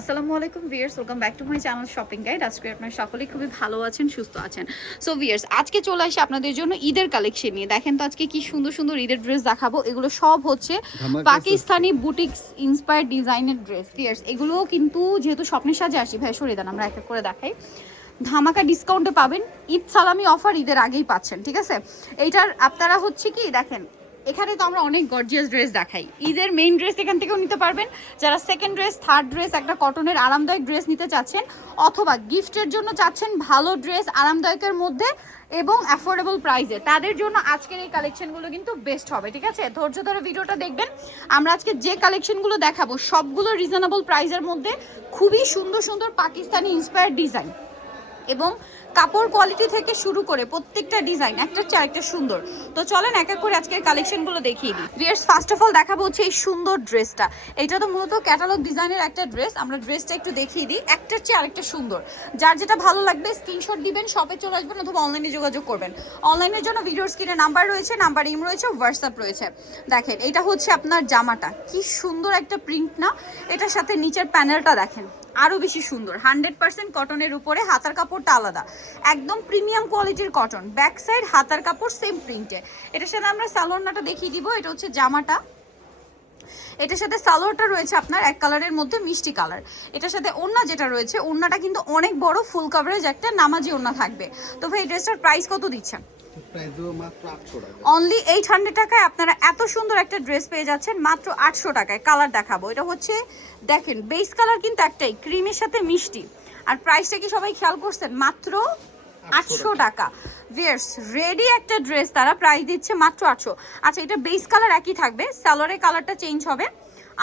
আসসালামু আলাইকুম viewers welcome back to my channel shopping guide. আজকে আপনারা সকলেই খুবই ভালো আছেন সুস্থ আছেন। সো ভিয়ার্স আজকে চলে আসি আপনাদের জন্য ঈদের কালেকশন নিয়ে। দেখেন তো আজকে কি সুন্দর সুন্দর ঈদের ড্রেস দেখাবো। এগুলো সব হচ্ছে পাকিস্তানি বুটিক্স ইন্সপায়ার্ড ডিজাইনের ড্রেস ভিয়ার্স এগুলোও কিন্তু যেহেতু স্বপ্নের সাজে আসি ভাই সরে দেন আমরা এক এক করে দেখাই। ধামাকা ডিসকাউন্টে পাবেন ঈদ সালামি অফার ঈদের আগেই পাচ্ছেন ঠিক আছে? এইটার আপনারা হচ্ছে কি দেখেন এখানে তো আমরা অনেক গর্জিয়াস ড্রেস দেখাই। ঈদের মেইন ড্রেস এখান থেকেও নিতে পারবেন। যারা সেকেন্ড ড্রেস থার্ড ড্রেস একটা কটনের আরামদায়ক ড্রেস নিতে চাচ্ছেন, অথবা গিফটের জন্য চাচ্ছেন ভালো ড্রেস আরামদায়কের মধ্যে এবং অ্যাফোর্ডেবল প্রাইসে তাদের জন্য আজকের এই কালেকশনগুলো কিন্তু বেস্ট হবে, ঠিক আছে? ধৈর্য ধরে ভিডিওটা দেখবেন। আমরা আজকে যে কালেকশনগুলো দেখাবো, সবগুলো রিজনেবল প্রাইসের মধ্যে খুবই সুন্দর সুন্দর পাকিস্তানি ইন্সপায়ার্ড ডিজাইন এবং কাপড় কোয়ালিটি থেকে শুরু করে প্রত্যেকটা ডিজাইন একটা চেয়ে একটা সুন্দর। তো চলেন এক এক করে আজকের কালেকশনগুলো দেখিয়ে দিই। ভিয়ার্স ফার্স্ট অফ অল দেখাবো হচ্ছে এই সুন্দর ড্রেসটা এটা তো মূলত ক্যাটালগ ডিজাইনের একটা ড্রেস আমরা ড্রেসটা একটু দেখিয়ে দিই। একটার চেয়ে আরেকটা সুন্দর। যার যেটা ভালো লাগবে স্ক্রিনশট দিবেন শপে চলে আসবেন অথবা অনলাইনে যোগাযোগ করবেন। অনলাইনের জন্য ভিডিওর স্ক্রিনে নাম্বার রয়েছে নাম্বার ইম রয়েছে হোয়াটসঅ্যাপ রয়েছে। দেখেন, এটা হচ্ছে আপনার জামাটা। কি সুন্দর একটা প্রিন্ট না? এটার সাথে নিচের প্যানেলটা দেখেন। আরও বেশি সুন্দর। হান্ড্রেড পার্সেন্ট কটনের উপরে হাতার কাপড়টা আলাদা। একদম প্রিমিয়াম কোয়ালিটির কটন ব্যাক সাইড হাতার কাপড় সেম প্রিন্টে এটার সাথে আমরা সালোয়ারটা দেখিয়ে দিব। এটা হচ্ছে জামাটা। এটার সাথে সালোয়ারটা রয়েছে আপনার এক কালারের মধ্যে মিষ্টি কালার এটার সাথে ওড়না যেটা রয়েছে, ওড়নাটা কিন্তু অনেক বড় ফুল কাভারেজ একটা নামাজি ওড়না থাকবে। তো ভাই, এই ড্রেসটার প্রাইস কত দিচ্ছেন? অনলি এইট হান্ড্রেড টাকায় আপনারা এত সুন্দর একটা ড্রেস পেয়ে যাচ্ছেন মাত্র আটশো টাকায়। কালার দেখাবো। এটা হচ্ছে দেখেন বেস কালার কিন্তু একটাই ক্রিমের সাথে মিষ্টি। আর প্রাইসটা কি সবাই খেয়াল করছেন? মাত্র আটশো টাকা। ভিয়ার্স রেডি একটা ড্রেস তারা প্রাইস দিচ্ছে মাত্র আটশো। আচ্ছা এটা বেস কালার একই থাকবে স্যালোয়ারের কালারটা চেঞ্জ হবে।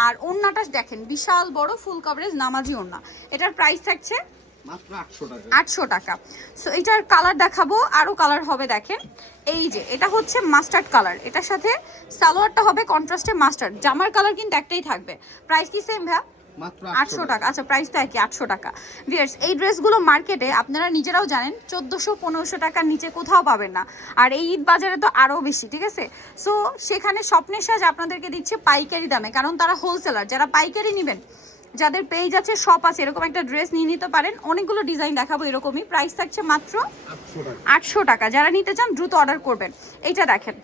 আর ওড়নাটা দেখেন বিশাল বড় ফুল কভারেজ নামাজি ওড়না। এটার প্রাইস থাকছে আটশো টাকা। সো এটার কালার দেখাবো আরও কালার হবে দেখেন। এই যে এটা হচ্ছে মাস্টার্ড কালার এটার সাথে সালোয়ারটা হবে কন্ট্রাস্টে মাস্টার্ড জামার কালার কিন্তু একটাই থাকবে। প্রাইস কি সেম ভ্যা আটশো টাকা। আচ্ছা প্রাইসটা কি আটশো টাকা। ভিয়ার্স এই ড্রেসগুলো মার্কেটে আপনারা নিজেরাও জানেন চোদ্দোশো পনেরোশো টাকার নিচে কোথাও পাবেন না। আর এই ঈদ বাজারে তো আরও বেশি ঠিক আছে? সো সেখানে স্বপ্নের সাজ আপনাদেরকে দিচ্ছে পাইকারি দামে। কারণ তারা হোলসেলার যারা পাইকারি নেবেন যাদের পেজ আছে শপ আছে এরকম একটা ড্রেস নিয়ে নিতে পারেন। অনেকগুলো ডিজাইন দেখাবো এরকমই। প্রাইস থাকছে মাত্র আটশো টাকা। যারা নিতে চান দ্রুত অর্ডার করবেন। এইটা দেখেন।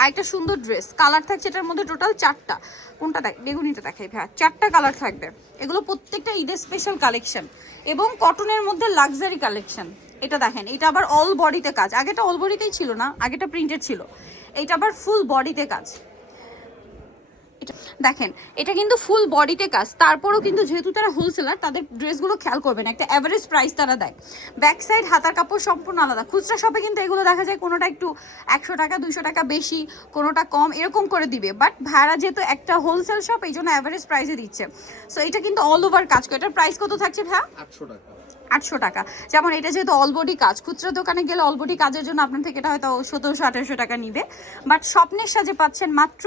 আরেকটা সুন্দর ড্রেস কালার থাকছে এটার মধ্যে টোটাল চারটা। কোনটা দেখ বেগুনিটা দেখাই ভাইয়া চারটা কালার থাকবে। এগুলো প্রত্যেকটা ঈদের স্পেশাল কালেকশন এবং কটনের মধ্যে লাক্সারি কালেকশন এটা দেখেন। এটা আবার অল বডিতে কাজ। আগেটা অল বডিতেই ছিল না? আগেটা প্রিন্টেড ছিল। এটা আবার ফুল বডিতে কাজ। দেখেন এটা কিন্তু ফুল বডিতে কাজ। তারপরেও কিন্তু যেহেতু তারা হোলসেলার তাদের ড্রেসগুলো খেয়াল করবেন একটা অ্যাভারেজ প্রাইস তারা দেয়। ব্যাক সাইড হাতার কাপড় সম্পূর্ণ আলাদা। খুচরা শপে কিন্তু এগুলো দেখা যায় কোনোটা একটু একশো টাকা দুশো টাকা বেশি কোনোটা কম এরকম করে দিবে। বাট ভাড়া যেহেতু একটা হোলসেল শপ এই জন্য অ্যাভারেজ প্রাইসে দিচ্ছে। সো এটা কিন্তু অল ওভার কাজ করে। এটার প্রাইস কত থাকছে ভাইয়া? আটশো টাকা। আটশো টাকা। যেমন এটা যেহেতু অলবডি কাজ খুচরা দোকানে গেলে অলবডি কাজের জন্য আপনার থেকে এটা হয়তো সতেরোশো আঠেরোশো টাকা নিবে। বাট স্বপ্নের সাজে পাচ্ছেন মাত্র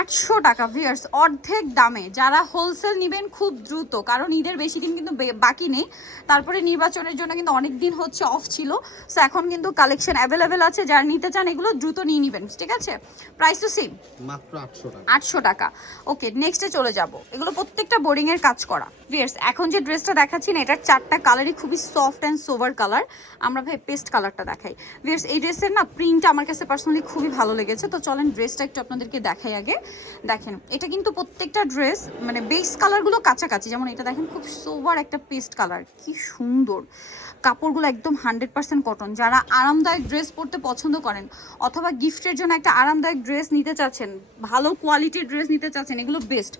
আটশো টাকা। ভিয়ার্স অর্ধেক দামে। যারা হোলসেল নেবেন খুব দ্রুত কারণ ঈদের বেশি দিন কিন্তু বাকি নেই। তারপরে নির্বাচনের জন্য কিন্তু অনেক দিন হচ্ছে অফ ছিল। সো এখন কিন্তু কালেকশন অ্যাভেলেবেল আছে। যারা নিতে চান এগুলো দ্রুত নিয়ে নেবেন ঠিক আছে? প্রাইস তো সেম মাত্র আটশো টাকা। আটশো টাকা। ওকে নেক্সটে চলে যাব। এগুলো প্রত্যেকটা বোরিং এর কাজ করা। ভিয়ার্স এখন যে ড্রেসটা দেখাচ্ছি না এটার চারটা কালারই খুবই সফট অ্যান্ড সোভার কালার আমরা ভাই পেস্ট কালারটা দেখাই। ভিয়ার্স এই ড্রেসের না প্রিন্টটা আমার কাছে পার্সোনালি খুবই ভালো লেগেছে। তো চলেন ড্রেসটা একটু আপনাদেরকে দেখাই আগে। দেখেন, এটা কিন্তু প্রত্যেকটা ড্রেস মানে বেস কালারগুলো কাছাকাছি। যেমন এটা দেখেন, খুব সোভার একটা পেস্ট কালার কি সুন্দর। কাপড়গুলো একদম হান্ড্রেড পার্সেন্ট কটন যারা আরামদায়ক ড্রেস পরতে পছন্দ করেন, অথবা গিফটের জন্য একটা আরামদায়ক ড্রেস নিতে চাচ্ছেন, ভালো কোয়ালিটির ড্রেস নিতে চাচ্ছেন, এগুলো বেস্ট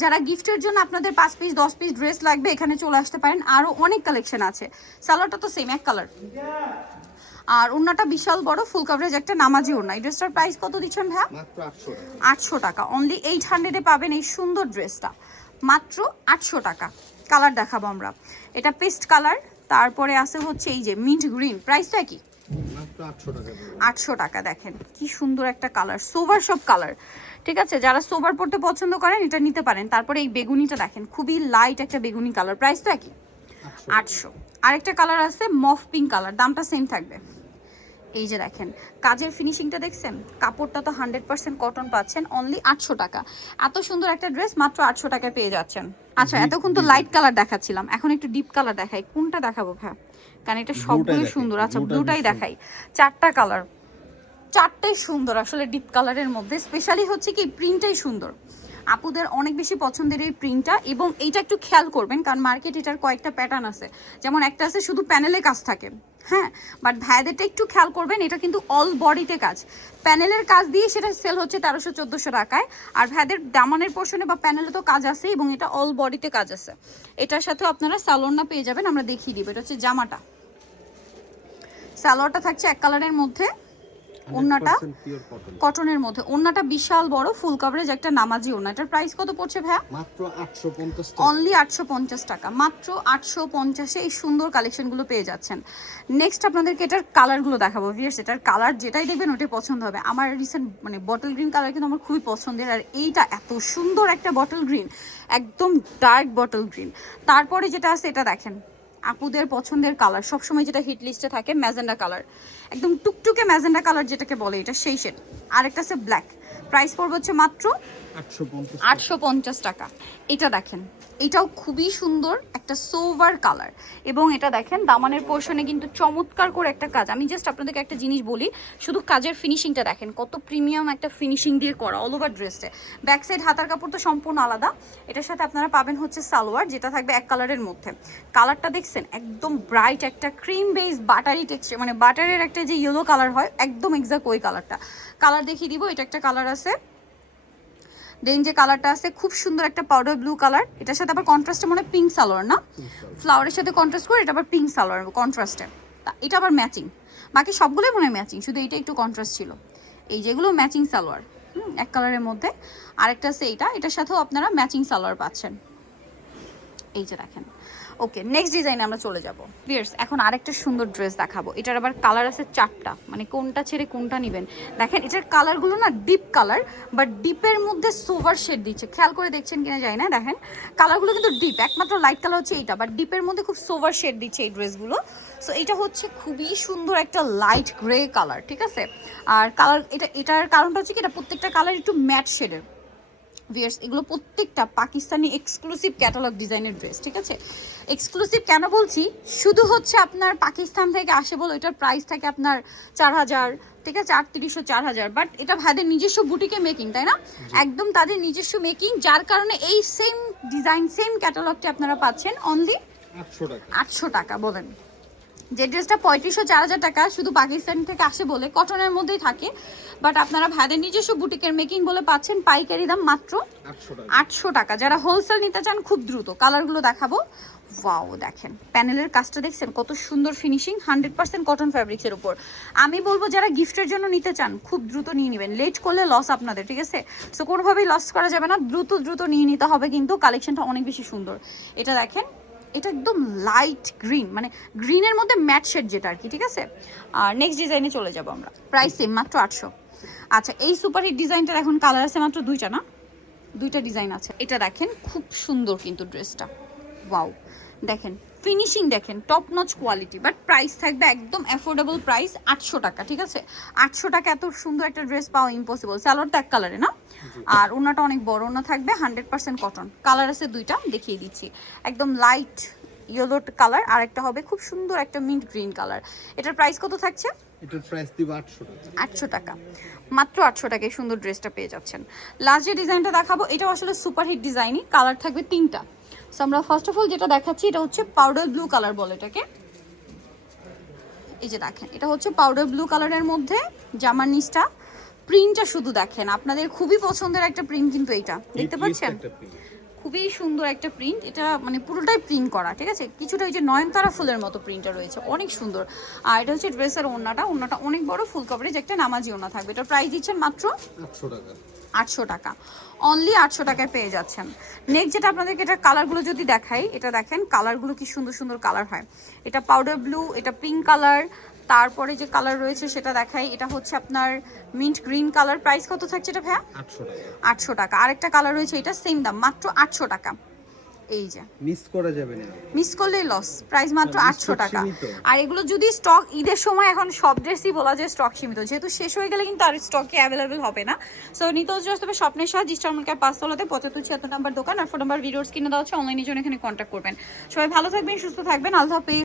যারা গিফটের জন্য আপনাদের পাঁচ পিস দশ পিস ড্রেস লাগবে, এখানে চলে আসতে পারেন। আরও অনেক কালেকশন আছে। সালোয়ারটা তো সেম এক কালার আর ওড়নাটা বিশাল বড় ফুল কাভারেজ একটা নামাজি ওড়না এই ড্রেসটার প্রাইস কত দিচ্ছেন ভাইয়া? আটশো টাকা। অনলি এইট হান্ড্রেডে পাবেন এই সুন্দর ড্রেসটা মাত্র আটশো টাকা। কালার দেখাবো আমরা। এটা পেস্ট কালার তারপরে আছে হচ্ছে এই যে মিন্ট গ্রিন প্রাইসটা কি? মাত্র আটশো টাকা আটশো টাকা দেখেন কি সুন্দর একটা কালার সোভার সব কালার ঠিক আছে? যারা সোভার পড়তে পছন্দ করেন এটা নিতে পারেন। তারপরে এই বেগুনিটা দেখেন খুবই লাইট একটা বেগুনি কালার প্রাইসটা কি? আটশো। আরেকটা কালার আছে মফ পিঙ্ক কালার দামটা সেম থাকবে। এই যে দেখেন কাজের ফিনিশিংটা দেখছেন? কাপড়টা তো হান্ড্রেড পার্সেন্ট কটন পাচ্ছেন অনলি আটশো টাকা। এত সুন্দর একটা ড্রেস মাত্র আটশো টাকায় পেয়ে যাচ্ছেন। আচ্ছা এতক্ষণ তো লাইট কালার দেখাচ্ছিলাম এখন একটু ডিপ কালার দেখাই। কোনটা দেখাবো ভাই কারণ এটা সবগুলো সুন্দর। আচ্ছা ব্লুটাই দেখাই। চারটা কালার চারটাই সুন্দর আসলে ডিপ কালারের মধ্যে। স্পেশালি হচ্ছে কি প্রিন্টটাই সুন্দর। আপুদের অনেক বেশি পছন্দের এই প্রিন্টটা এবং এইটা একটু খেয়াল করবেন, কারণ মার্কেট এটার কয়েকটা প্যাটার্ন আছে। যেমন একটা আছে, শুধু প্যানেলে কাজ থাকে হ্যাঁ? বাট ভাইদেরটা একটু খেয়াল করবেন, এটা কিন্তু অল বডিতে কাজ। প্যানেলের কাজ দিয়ে সেটা সেল হচ্ছে তেরোশো, চোদ্দোশো টাকায়, আর ভাইদের দামানের পোর্শনে বা প্যানেলে তো কাজ আছে এবং এটা অল বডিতে কাজ আছে। এটার সাথেও আপনারা সালোয়ারটা পেয়ে যাবেন, আমরা দেখিয়ে দিব। এটা হচ্ছে জামাটা। সালোয়ারটা থাকছে এক কালারের মধ্যে। কটন কটনের মধ্যে। ওড়নাটা বিশাল বড় ফুল কভারেজ একটা নামাজি ওড়না। এটার প্রাইস কত পড়ছে ভাইয়া? মাত্র আটশো পঞ্চাশ অনলি আটশো পঞ্চাশ টাকা। মাত্র আটশো পঞ্চাশে এই সুন্দর কালেকশনগুলো পেয়ে যাচ্ছেন। নেক্সট আপনাদেরকে এটার কালারগুলো দেখাবো। ভিয়ার্স এটার কালার যেটাই দেখবেন ওটাই পছন্দ হবে। আমার রিসেন্ট মানে বটল গ্রিন কালার কিন্তু আমার খুবই পছন্দের। আর এইটা এত সুন্দর একটা বটল গ্রিন একদম ডার্ক বটল গ্রিন তারপরে যেটা আছে এটা দেখেন। আপুদের পছন্দের কালার সবসময় যেটা হিট লিস্টে থাকে, ম্যাজেন্ডা কালার একদম টুকটুকে ম্যাজেন্ডা কালার যেটাকে বলে, এটা সেই শেড আরেকটা আছে ব্ল্যাক প্রাইস পড়বে হচ্ছে মাত্র আটশো পঞ্চাশ টাকা। এটা দেখেন, এটাও খুবই সুন্দর একটা সোভার কালার এবং এটা দেখেন, দামানের পোর্শনে কিন্তু চমৎকার করে একটা কাজ। আমি জাস্ট আপনাদেরকে একটা জিনিস বলি, শুধু কাজের ফিনিশিংটা দেখেন, কত প্রিমিয়াম একটা ফিনিশিং দিয়ে করা অল ওভার ড্রেসে ব্যাক সাইড হাতার কাপড় তো সম্পূর্ণ আলাদা। এটার সাথে আপনারা পাবেন হচ্ছে সালোয়ার, যেটা থাকবে এক কালারের মধ্যে। কালারটা দেখছেন, একদম ব্রাইট একটা ক্রিম বেস বাটারি টেক্সচার মানে বাটারের একটা যে ইয়েলো কালার হয়, একদম এক্সাক্ট ওই কালারটা কালার দেখিয়ে দিব, এটা একটা কালার আছে। দেন যে কালারটা আছে, খুব সুন্দর একটা পাউডার ব্লু কালার এটার সাথে আবার কন্ট্রাস্টে মনে হয় পিঙ্ক সালোয়ার না? ফ্লাওয়ারের সাথে কন্ট্রাস্ট করে এটা আবার পিঙ্ক সালোয়ার কন্ট্রাস্টে তা, এটা আবার ম্যাচিং বাকি সবগুলোই মনে হয় ম্যাচিং শুধু এটা একটু কন্ট্রাস্ট ছিল। এই যেগুলো ম্যাচিং সালোয়ার, হুম, এক কালারের মধ্যে। আরেকটা আছে এইটা, এটার সাথেও আপনারা ম্যাচিং সালোয়ার পাচ্ছেন। এই যে দেখেন। ওকে নেক্সট ডিজাইনে আমরা চলে যাব। পিয়ার্স এখন আরেকটা সুন্দর ড্রেস দেখাবো। এটার আবার কালার আছে চারটা। মানে কোনটা ছেড়ে কোনটা নেবেন। দেখেন, এটার কালারগুলো না ডিপ কালার বাট ডিপের মধ্যে সোভার শেড দিচ্ছে। খেয়াল করে দেখছেন কিনা যায় না? দেখেন কালারগুলো কিন্তু ডিপ একমাত্র লাইট কালার হচ্ছে এইটা বাট ডিপের মধ্যে খুব সোভার শেড দিচ্ছে এই ড্রেসগুলো সো এটা হচ্ছে খুবই সুন্দর একটা লাইট গ্রে কালার ঠিক আছে? আর কালার এটা, এটার কারণটা হচ্ছে কি, এটা প্রত্যেকটা কালার একটু ম্যাট শেডের ভিয়ার্স এগুলো প্রত্যেকটা পাকিস্তানি এক্সক্লুসিভ ক্যাটালগ ডিজাইনের ড্রেস ঠিক আছে? এক্সক্লুসিভ কেন বলছি? শুধু হচ্ছে আপনার পাকিস্তান থেকে আসে বলে এটার প্রাইস থাকে আপনার চার হাজার ঠিক আছে? আটত্রিশশো চার হাজার বাট এটা ভাইদের নিজস্ব বুটিকে মেকিং তাই না? একদম তাদের নিজস্ব মেকিং যার কারণে এই সেম ডিজাইন সেম ক্যাটালগটি আপনারা পাচ্ছেন অনলি আটশো টাকা। আটশো টাকা বলেন। যে ড্রেসটা পঁয়ত্রিশশো চার হাজার টাকা শুধু পাকিস্তান থেকে আসে বলে কটনের মধ্যেই থাকে। বাট আপনারা ভাইদের নিজস্ব বুটিকের মেকিং বলে পাচ্ছেন পাইকারি দাম মাত্র আটশো টাকা। যারা হোলসেল নিতে চান খুব দ্রুত কালারগুলো দেখাবো। ওয়াও দেখেন প্যানেলের কাজটা দেখছেন কত সুন্দর ফিনিশিং হান্ড্রেড পার্সেন্ট কটন ফ্যাব্রিক্সের উপর। আমি বলব যারা গিফটের জন্য নিতে চান খুব দ্রুত নিয়ে নেবেন। লেট করলে লস আপনাদের ঠিক আছে? সো কোনোভাবেই লস করা যাবে না দ্রুত দ্রুত নিয়ে নিতে হবে কিন্তু কালেকশনটা অনেক বেশি সুন্দর। এটা দেখেন এটা একদম লাইট গ্রিন মানে গ্রিনের মধ্যে ম্যাট শেড যেটা আর কি, ঠিক আছে? আর নেক্সট ডিজাইনে চলে যাব আমরা। প্রাইস সেম মাত্র আটশো। আচ্ছা এই সুপার হিট ডিজাইনটার এখন কালার আছে মাত্র দুইটা না? দুইটা ডিজাইন আছে। এটা দেখেন, খুব সুন্দর কিন্তু ড্রেসটা ওয়াও দেখেন ফিনিশিং দেখেন top notch quality but price থাকবে একদম অ্যাফোর্ডেবল প্রাইস আটশো টাকা ঠিক আছে? আটশো টাকা এত সুন্দর একটা ড্রেস পাওয়া ইম্পসিবল স্যালোর তো এক কালারে না? আর ওনাটা অনেক বড় ওনা থাকবে হান্ড্রেড পার্সেন্ট কটন কালার আছে দুইটা দেখিয়ে দিচ্ছি। একদম লাইট ইয়েলো কালার আর একটা হবে খুব সুন্দর একটা মিন্ট গ্রিন কালার এটার প্রাইস কত থাকছে? এটার প্রাইস দিব আটশো টাকা। আটশো টাকা। মাত্র আটশো টাকায় সুন্দর ড্রেসটা পেয়ে যাচ্ছেন। লাস্ট যে ডিজাইনটা দেখাবো এটাও আসলে সুপার হিট ডিজাইনই কালার থাকবে তিনটা। সো আমরা ফার্স্ট অফ অল যেটা দেখাচ্ছি এটা হচ্ছে পাউডার ব্লু কালার বলে এটাকে। এই যে দেখেন এটা হচ্ছে পাউডার ব্লু কালারের মধ্যে জামার নিচটা প্রিন্টটা শুধু দেখেন আপনাদের খুবই পছন্দের একটা প্রিন্ট কিন্তু এইটা। দেখতে পাচ্ছেন। খুবই সুন্দর একটা প্রিন্ট এটা মানে পুরোটাই প্রিন্ট করা ঠিক আছে? কিছুটা ওই যে নয়নতারা ফুলের মতো প্রিন্টটা রয়েছে অনেক সুন্দর। আর এটা হচ্ছে ড্রেসের ওড়নাটা ওড়নাটা অনেক বড় ফুল কভারেজ একটা নামাজি ওড়না থাকবে। এটার প্রাইস দিচ্ছেন মাত্র আটশো টাকা। আটশো টাকা। অনলি আটশো টাকায় পেয়ে যাচ্ছেন। নেক্সট যেটা আপনাদেরকে এটার কালারগুলো যদি দেখাই এটা দেখেন কালারগুলো কি সুন্দর সুন্দর কালার হয়। এটা পাউডার ব্লু এটা পিঙ্ক কালার তারপরে যে কালার রয়েছে সেটা দেখাই। এটা হচ্ছে আপনার মিন্ট গ্রিন কালার প্রাইস কত থাকছে এটা ভাইয়া? আটশো টাকা। আটশো টাকা। আরেকটা কালার রয়েছে এটা সেম দাম মাত্র আটশো টাকা। এই যে। মিস করা যাবে না। মিস লস প্রাইস মাত্র আর miss আটশো stock টাকা। আর এগুলো যদি স্টক ঈদের সময় এখন সব ড্রেসই বলা যায় স্টক সীমিত। যেহেতু শেষ হয়ে গেলে কিন্তু আর স্টকে অ্যাভেলেবেল হবে না। সো তবে স্বপ্নের পাঁচতলাতে পঁচাত্তর ছিয়াত্তর নাম্বার দোকান। আর ফোন নাম্বার ভিডিওস কিনে দেওয়া হচ্ছে অনলাইনের জন্য এখানে কন্ট্যাক্ট করবেন। সবাই ভালো থাকবেন সুস্থ থাকবেন। আল্লাহ